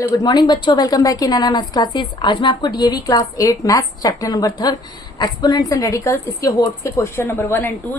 Hello good morning बच्चों, welcome back in maths classes. आज मैं आपको DAV class 8 maths chapter number 3 exponents and radicals इसके होट्स के क्वेश्चन नंबर 1 एंड 2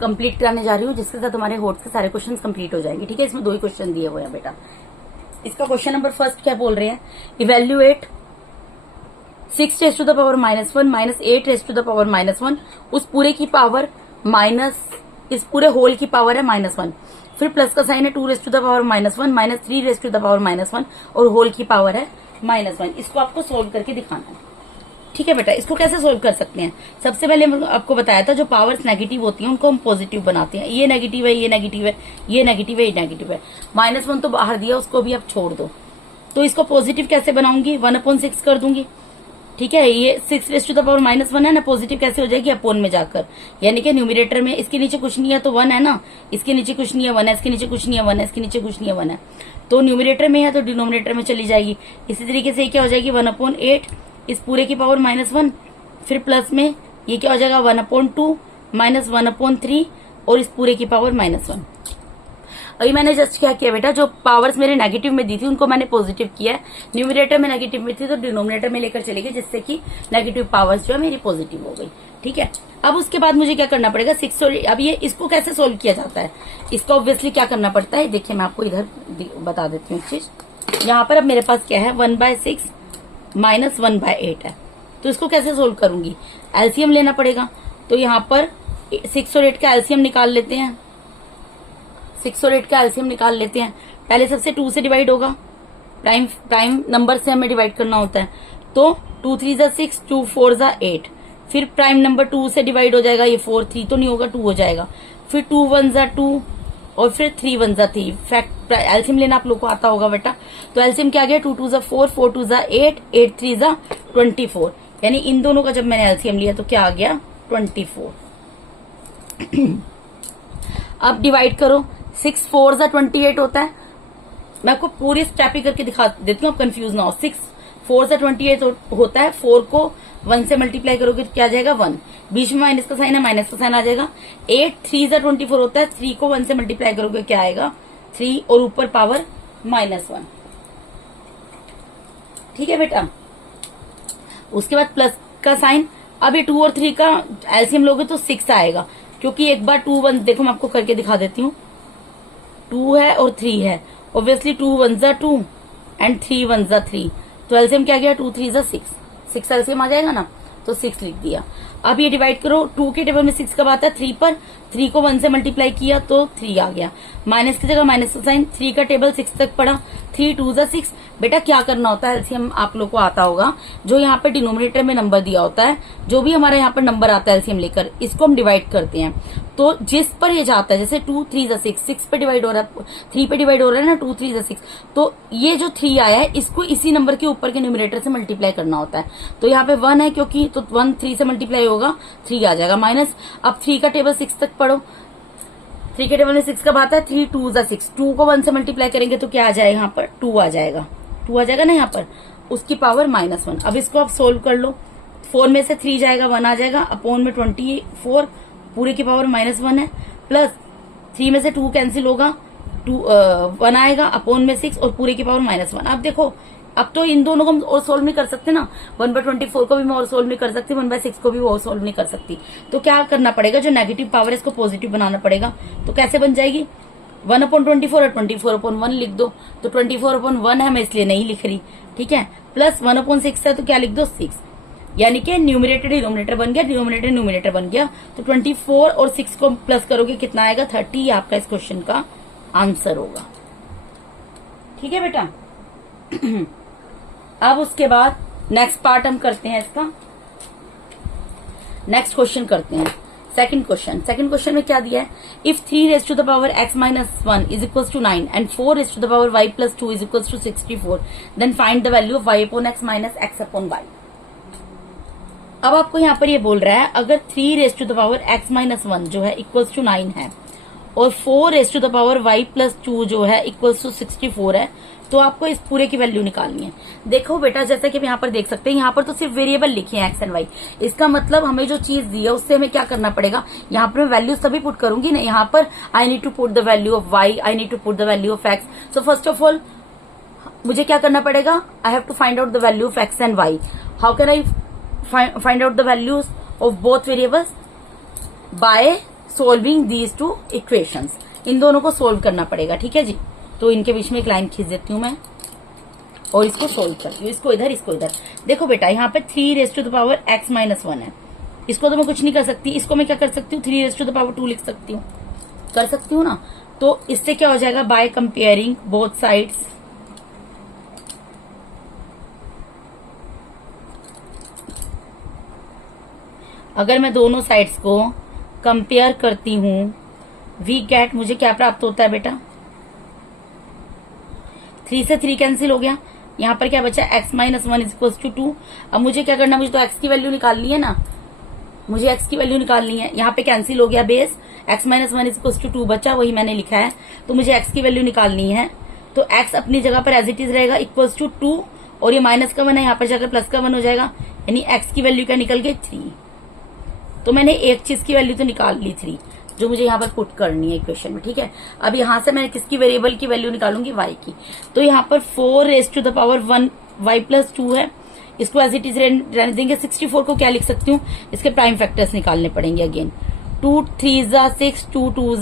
कंप्लीट कराने जा रही हूँ, जिसके साथ हमारे होट्स के सारे क्वेश्चन कंप्लीट हो जाएंगे। ठीक है, इसमें 2 ही क्वेश्चन दिए हुए हैं बेटा। इसका क्वेश्चन नंबर फर्स्ट क्या बोल रहे हैं, evaluate 6 raise to the power -1 minus 8 raise to the power -1, उस पूरे की पावर माइनस इस पूरे होल की पावर है -1, फिर प्लस का साइन है 2 raise to the power -1 minus 3 raise to the power -1 और होल की पावर है -1। इसको आपको सोल्व करके दिखाना है। ठीक है बेटा, इसको कैसे सोल्व कर सकते हैं? सबसे पहले आपको बताया था जो पावर्स नेगेटिव होती हैं उनको हम पॉजिटिव बनाते हैं। ये नेगेटिव है, ये नेगेटिव है, ये नेगेटिव है, ये नेगेटिव है। -1 तो बाहर दिया, उसको भी आप छोड़ दो। तो इसको पॉजिटिव कैसे बनाऊंगी? 1/6 कर दूंगी। ठीक है, ये 6 रेज़ टू द पावर -1 है ना, पॉजिटिव कैसे हो जाएगी? अपोन में जाकर, यानी कि न्यूमरेटर में इसके नीचे कुछ नहीं है तो 1 है ना, इसके नीचे कुछ नहीं है 1 है, इसके नीचे कुछ नहीं है 1 है, इसके नीचे कुछ नहीं है 1 है, तो न्यूमरेटर में है तो डिनोमिनेटर में चली जाएगी। इसी तरीके से क्या हो जाएगी 1/8 इस पूरे की पावर -1, फिर प्लस में ये क्या हो जाएगा 1/2 माइनस 1/3 और इस पूरे की पावर -1। अभी मैंने जस्ट क्या किया बेटा, जो पावर्स मेरे नेगेटिव में दी थी उनको मैंने पॉजिटिव किया है। न्यूमरेटर में नेगेटिव में थी तो डिनोमिनेटर में लेकर चली गई, जिससे कि नेगेटिव पावर्स जो है मेरी पॉजिटिव हो गई। ठीक है, अब उसके बाद मुझे क्या करना पड़ेगा 6 और अब ये इसको कैसे सोल्व किया जाता है, इसको ऑब्वियसली क्या करना पड़ता है, देखिए मैं आपको इधर बता देती हूँ एक चीज। यहाँ पर अब मेरे पास क्या है 1/6 माइनस 1/8 है, तो इसको कैसे सोल्व करूंगी? एलसीएम लेना पड़ेगा। तो यहाँ पर 6 और 8 का एलसीएम निकाल लेते हैं। 6 और 8 का एलसीएम निकाल लेते हैं। पहले सबसे 2 से डिवाइड होगा, प्राइम नंबर से हमें डिवाइड करना होता है। तो 2 3 ज़ा 6, 2 4 ज़ा 8, फिर प्राइम नंबर 2 से डिवाइड हो जाएगा, ये 4 3 तो नहीं होगा 2 हो जाएगा, फिर 2 1 ज़ा 2 और फिर 3 1 ज़ा 3। फैक्ट एलसीएम लेना आप लोग को आता होगा बेटा। तो एलसीएम क्या गया 2 2 ज़ा 4, 4 2 ज़ा 8, 8 3 ज़ा 24, यानी इन दोनों का जब मैंने एलसीएम लिया तो क्या आ गया 24। अब डिवाइड करो, 6 4 ज़ा 28 होता है। मैं आपको पूरी स्टेप ही करके दिखा देती हूँ, आप कंफ्यूज ना हो। 6 4 ज़ा 28 होता है, 4 को 1 से मल्टीप्लाई करोगे तो क्या आ जाएगा 1, बीच में माइनस का साइन है, माइनस का साइन आ जाएगा। 8 3 ज़ा 24 होता है, 3 को 1 से मल्टीप्लाई करोगे क्या आएगा 3 और ऊपर पावर -1। ठीक है बेटा, उसके बाद प्लस का साइन। अब ये 2 और 3 का एलसीएम लोगे तो 6 आएगा, क्योंकि एक बार 2 1 देखो मैं आपको करके दिखा देती हूँ। 2 है और 3 है, ऑब्वियसली 2 1 ज़ा 2 एंड 3 1 ज़ा 3, तो एलसीएम क्या गया 2 3 ज़ा 6 एलसीएम आ जाएगा ना, तो 6 लिख दिया। अब ये डिवाइड करो, 2 के टेबल में 6 कब आता है 3 पर, 3 को 1 से मल्टीप्लाई किया तो 3 आ गया, माइनस की जगह माइनस का साइन, 3 का टेबल 6 तक पड़ा, 3 2 ज़ा 6। बेटा क्या करना होता है, एलसीएम आप लोग को आता होगा, जो यहाँ पे डिनोमिनेटर में नंबर दिया होता है, जो भी हमारा यहाँ पर नंबर आता है एलसीएम लेकर, इसको हम डिवाइड करते हैं। तो जिस पर ये जाता है, जैसे 2 3 ज़ा 6, 6 पे डिवाइड हो रहा है, 3 पे डिवाइड हो रहा है ना, 2 3 ज़ा 6, तो ये जो 3 आया है इसको इसी नंबर के ऊपर के न्यूमरेटर से मल्टीप्लाई करना होता है। तो यहाँ पे 1 है क्योंकि, तो 1 3 से मल्टीप्लाई होगा 3 आ जाएगा, माइनस अब 3 का टेबल 6 तक पढ़ो, 3 के टेबल में 6 कब आता है 3 2 ज़ा 6, 2 को 1 से मल्टीप्लाई करेंगे तो क्या आ जाएगा यहाँ पर 2 आ जाएगा, 2 आ जाएगा ना यहाँ पर, उसकी पावर -1। अब इसको आप सोल्व कर लो, 4 में से 3 जाएगा 1 आ जाएगा, अपोन में 24 पूरे की पावर -1 है, प्लस 3 में से 2 कैंसिल होगा, 1 आएगा, अपोन में 6 और पूरे की पावर -1। अब देखो, अब तो इन दोनों को हम और सोल्व नहीं कर सकते ना, 1/24 को भी मैं और सोल्व नहीं कर सकती, 1/6 को भी वो और सोल्व नहीं कर सकती। तो क्या करना पड़ेगा, जो नेगेटिव पावर है इसको पॉजिटिव बनाना पड़ेगा। तो कैसे बन जाएगी 1/24 और 24/1 लिख दो, तो 24/1 है, मैं इसलिए नहीं लिख रही। ठीक है, प्लस 1/6 है तो क्या लिख दो 6, यानी कि न्यूमरेटर डिनोमिनेटर बन गया, डिनोमिनेटर न्यूमरेटर बन गया। तो 24 और 6 को प्लस करोगे कितना आएगा 30, आपका इस क्वेश्चन का आंसर होगा। ठीक है बेटा। अब उसके बाद नेक्स्ट पार्ट हम करते हैं, इसका नेक्स्ट क्वेश्चन करते हैं। सेकंड क्वेश्चन में क्या दिया है, if 3 raise to the power x minus 1 is equals to 9 and 4 raise to the power y plus 2 is equals to 64, then find the value of y upon x minus x upon y। अब आपको यहाँ पर ये बोल रहा है, अगर 3 raise to the power x minus 1 जो है इक्वल्स टू 9 है और 4 raise to the power y plus 2 जो है इक्वल्स टू 64 है, तो आपको इस पूरे की वैल्यू निकालनी है। देखो बेटा, जैसा कि आप यहाँ पर देख सकते हैं, यहाँ पर तो सिर्फ वेरिएबल लिखे हैं एक्स एंड वाई। इसका मतलब हमें जो चीज दी है उससे हमें क्या करना पड़ेगा, यहाँ पर मैं वैल्यूज तभी पुट करूंगी ना, यहाँ पर I need to put the value of y, I need to put the value of x. So first of all मुझे क्या करना पड़ेगा, I have to find out the value of x and y. How can I find out the values of both variables? By solving these two equations. इन दोनों को solve करना पड़ेगा. ठीक है जी. तो इनके बीच में एक लाइन खींच देती हूं मैं और इसको सोल्व करती हूँ. इसको इधर, इसको इधर. देखो बेटा, यहाँ पे 3⁻x-1 है. इसको तो मैं कुछ नहीं कर सकती. इसको मैं क्या कर सकती हूँ, 3⁻2 लिख सकती हूँ. कर सकती हूँ ना. तो इससे क्या हो जाएगा, बाय कंपेयरिंग बोथ साइड्स, अगर मैं दोनों साइड्स को कंपेयर करती हूँ, वी गेट, मुझे क्या प्राप्त होता है बेटा, 3 से 3 कैंसिल हो गया. यहाँ पर क्या बचा, x-1 = 2. अब मुझे क्या करना, मुझे तो x की वैल्यू निकालनी है ना. मुझे x की वैल्यू निकालनी है. यहाँ पे कैंसिल हो गया बेस, x-1 = 2 बचा, वही मैंने लिखा है. तो मुझे x की वैल्यू निकालनी है. तो x अपनी जगह पर एज इट इज रहेगा, =2, और ये माइनस का 1 है, यहाँ पर जाकर प्लस का 1 हो जाएगा. यानी x की वैल्यू क्या निकल गई, 3. तो मैंने एक चीज की वैल्यू तो निकाल ली 3, जो मुझे यहाँ पर पुट करनी है इक्वेशन में. ठीक है. अब यहाँ से मैं किसकी वेरिएबल की वैल्यू निकालूंगी, y की. तो यहाँ पर 4⁻1 y+2 है. इसको एज इट इज रहने देंगे. 64 को क्या लिख सकती हूँ, इसके प्राइम फैक्टर्स निकालने पड़ेंगे अगेन. 2 3 6, 2 2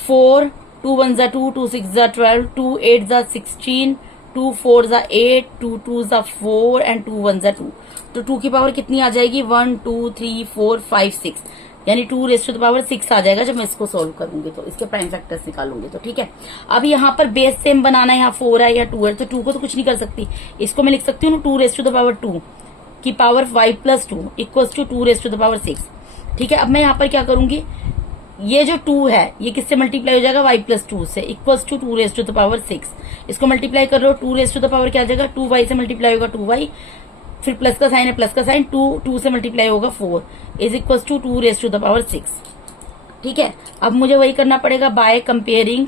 4, 2 1 2, 2 6 12, 2 8 16, 2 4 8, 2 2 4 एंड 2 1 2. तो 2 की पावर कितनी आ जाएगी, 1 2 3 4 5 6, यानी 2⁻6 आ जाएगा जब मैं इसको सोल्व करूंगी. तो इसके प्राइम फैक्टर्स निकालूंगी. तो ठीक है. अब यहाँ पर बेस सेम बनाना है, यहाँ 4 है या 2 है, तो 2 को तो कुछ नहीं कर सकती. इसको मैं लिख सकती हूँ 2⁻2 की पावर y+2 = 2⁻6. ठीक है. अब मैं यहाँ पर क्या करूंगी, ये जो 2 है ये किससे मल्टीप्लाई हो जाएगा, y+2 से, = 2⁻6. इसको मल्टीप्लाई कर रहे हो, 2 क्या आ जाएगा, 2y से मल्टीप्लाई होगा 2y, फिर प्लस का साइन है, प्लस का साइन, 2 से मल्टीप्लाई होगा 4 = 2⁻6. ठीक है. अब मुझे वही करना पड़ेगा, बाय कंपेयरिंग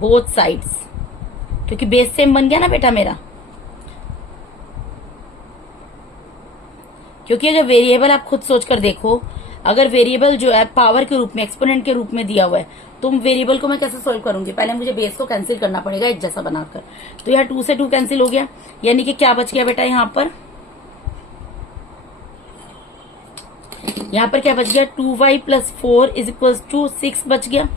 बोथ साइड्स, क्योंकि बेस सेम बन गया ना बेटा मेरा. क्योंकि अगर वेरिएबल आप खुद सोच कर देखो, अगर वेरिएबल जो है पावर के रूप में, एक्सपोनेंट के रूप में दिया हुआ है, तो वेरिएबल को मैं कैसे सोल्व करूंगी, पहले मुझे बेस को कैंसिल करना पड़ेगा एक जैसा बनाकर. तो यहाँ 2 से 2 कैंसिल हो गया, यानी कि क्या बच गया बेटा, यहाँ पर क्या बच गया, 2y+4 = 6 बच गया.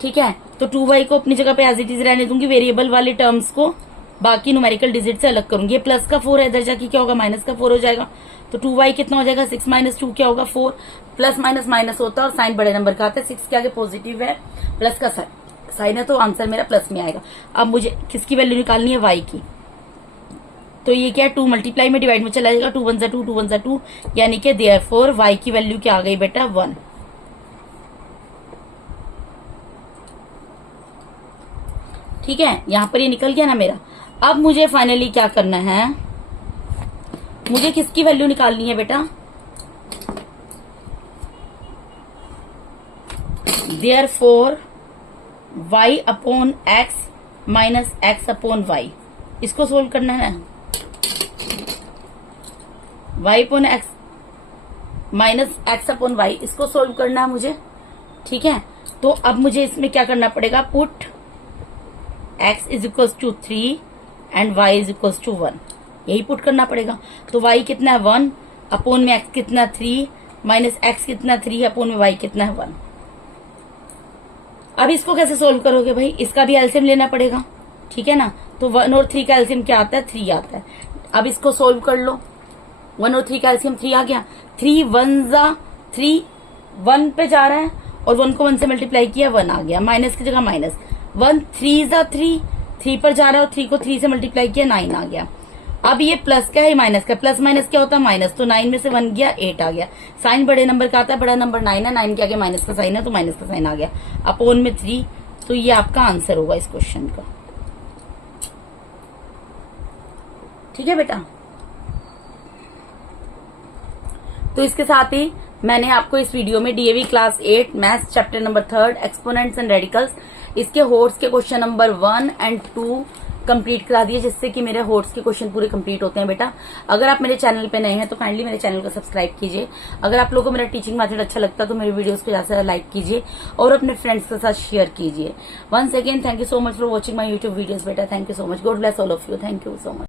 ठीक है. तो 2y को अपनी जगह पे एज इट इज रहने दूंगी, वेरिएबल वाले टर्म्स को बाकी न्यूमेरिकल डिजिट से अलग करूंगी. ये प्लस का 4 है, इधर जाके क्या होगा, माइनस का 4 हो जाएगा. तो 2y कितना हो जाएगा, 6 - 2 क्या होगा, 4. प्लस माइनस माइनस होता है और साइन बड़े नंबर का आता है. 6 के आगे पॉजिटिव है, प्लस का साइन है, तो आंसर मेरा प्लस में आएगा. अब मुझे किसकी वैल्यू निकालनी है, y की. तो ये क्या है, 2 मल्टीप्लाई में डिवाइड में चला जाएगा, 2 1 2, 2 1 2, यानी कि देयरफॉर y की वैल्यू क्या आ गई बेटा, 1. ठीक है. यहां पर ये निकल गया ना मेरा. अब मुझे फाइनली क्या करना है, मुझे किसकी वैल्यू निकालनी है बेटा, देयरफॉर y/x - x/y. इसको सोल्व करना है, y/x - x/y, इसको सोल्व करना है मुझे. ठीक है. तो अब मुझे इसमें क्या करना पड़ेगा, पुट x = 3 एंड y = 1, यही पुट करना पड़ेगा. तो y कितना है, 1 अपॉन में x कितना, 3 माइनस x कितना, 3 अपॉन में y कितना है, 1. अब इसको कैसे सोल्व करोगे भाई, इसका भी एलसीएम लेना पड़ेगा. ठीक है ना. तो 1 और 3 का एलसीएम क्या आता है, 3 आता है. अब इसको सोल्व कर लो. 1 और 3 का एलसीएम 3 आ गया. 3 1 3, 1 पे जा रहा है और 1 को 1 से मल्टीप्लाई किया, 1 आ गया. माइनस की जगह माइनस. 1 3 3 पर जा रहा है और 3 को 3 से मल्टीप्लाई किया, 9 आ गया. अब ये प्लस का है, माइनस का, प्लस माइनस क्या होता है, माइनस. तो 9 में से 1 गया, 8 आ गया. साइन बड़े नंबर का आता है, बड़ा नंबर 9 है, 9 के आगे माइनस का साइन है, तो माइनस का साइन आ गया, अपॉन में 3. तो ये आपका आंसर होगा इस क्वेश्चन का. ठीक है बेटा. तो इसके साथ ही मैंने आपको इस वीडियो में DAV class 8 maths chapter number 3 exponents and radicals, इसके होट्स के क्वेश्चन नंबर 1 एंड 2 कंप्लीट करा दिए, जिससे कि मेरे होट्स के क्वेश्चन पूरे कंप्लीट होते हैं बेटा। अगर आप मेरे चैनल पे नए हैं तो काइंडली मेरे चैनल को सब्सक्राइब कीजिए। अगर आप लोगों को मेरा टीचिंग मेथड अच्छा लगता है तो मेरे वीडियोस को ज्यादा से लाइक कीजिए और अपने फ्रेंड्स के साथ शेयर कीजिए। Once again thank you so much for watching my YouTube videos बेटा। Thank you so much. God bless all of you. Thank you so much.